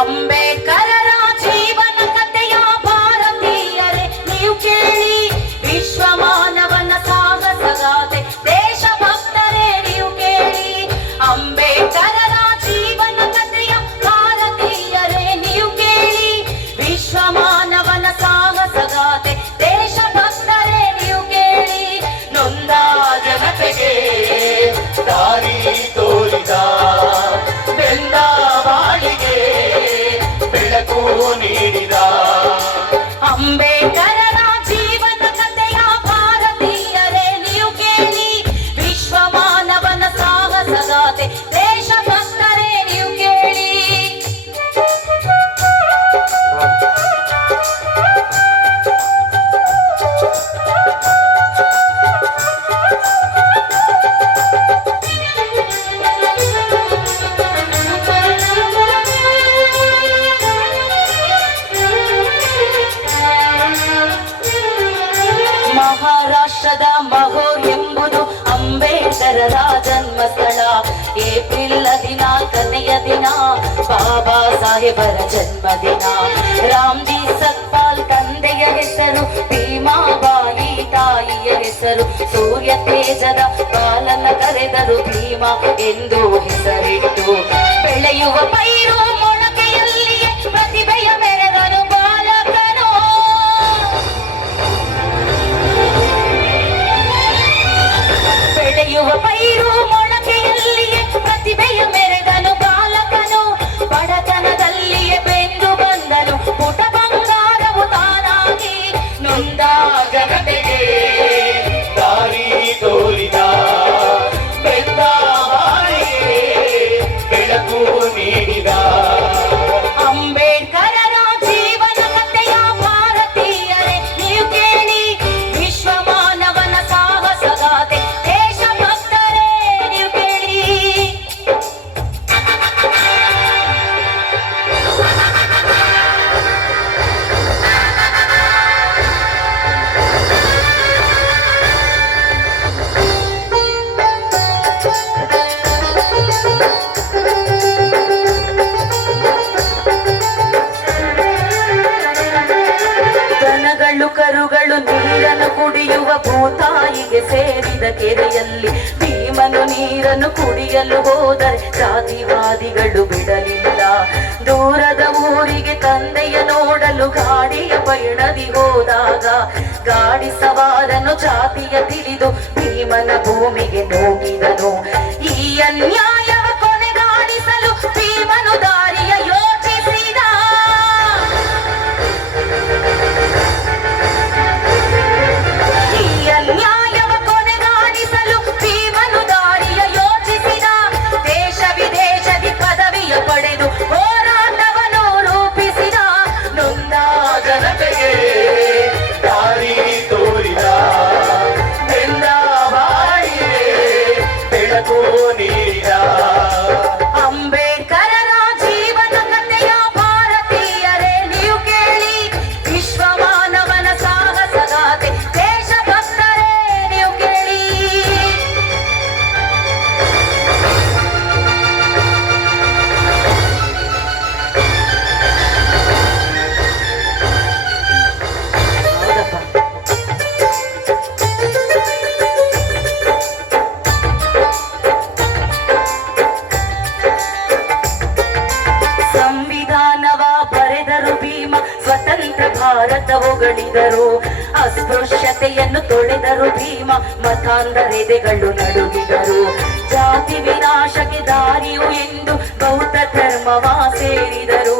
ಅಂಬೇಡ್ಕರರ ಜೀವನ ಕಥೆಯ ಭಾರತೀಯರೇ, ನೀವು ಕೇಳಿ. ವಿಶ್ವ ಮಾನವನ ಸಾಹಸಗಾಥೆ ದೇಶ ಭಕ್ತರೇ, ನೀವು ಕೇಳಿ. ಅಂಬೇಡ್ಕರರ ಜೀವನ ಕಥೆಯ ಭಾರತೀಯರೇ, ನೀವು ಕೇಳಿ. ವಿಶ್ವ ಮಾನವನ ಸಾಹಸಗಾಥೆ ದೇಶ ಭಕ್ತರೇ, ನೀವು ಕೇಳಿ. ನೊಂದ ಜನತೆಗೆ ಮಹಾರಾಷ್ಟ್ರದ ಮಹೋರ್ ಎಂಬುದು ಅಂಬೇಡ್ಕರರ ಜನ್ಮಸ್ಥಳ ಏಪ್ರಿಲ್ ಹದಿನಾಲ್ಕನೆಯ ದಿನ ಬಾಬಾ ಸಾಹೇಬರ ಜನ್ಮದಿನ ರಾಮ್ಜಿ ಸಕ್ಪಾಲ್ ತಂದೆಯ ಹೆಸರು ಭೀಮಾಬಾಯಿ ತಾಯಿಯ ಹೆಸರು ಸೂರ್ಯ ತೇಜದ ಬಾಲನ ಕರೆದರು ಭೀಮ ಎಂದು ಹೆಸರಿಟ್ಟು ಬೆಳೆಯುವ ಪೈರು ಕುಡಿಯುವ ಭೂತಾಯಿಗೆ ಸೇರಿದ ಕೆರೆಯಲ್ಲಿ ಭೀಮನು ನೀರನ್ನು ಕುಡಿಯಲು ಹೋದರೆ ಜಾತಿವಾದಿಗಳು ಬಿಡಲಿಲ್ಲ. ದೂರದ ಊರಿಗೆ ತಂದೆಯ ನೋಡಲು ಗಾಡಿಯ ಪಯಣದಿ ಹೋದಾಗ ಗಾಡಿ ಸವಾರನು ಜಾತಿಯ ತಿಳಿದು ಭೀಮನ ಭೂಮಿಗೆ ನೋಗಿದನು. ಈ ಅನ್ಯಾಯವ ಭಾರತ ಹೊಗಳಿದರು ಅಸ್ಪೃಶ್ಯತೆಯನ್ನು ತೊಳೆದರು ಭೀಮ ಮತಾಂಧರೆದೆಗಳು ನಡುಗಿದರು. ಜಾತಿ ವಿನಾಶಕ್ಕೆ ದಾರಿಯು ಎಂದು ಬೌದ್ಧ ಧರ್ಮವ ಸೇರಿದರು.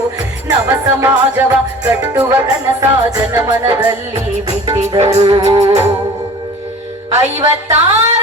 ನವ ಸಮಾಜವ ಕಟ್ಟುವ ಕನಸ ಜನಮನದಲ್ಲಿ ಬಿದ್ದಿದರು ಐವತ್ತಾರು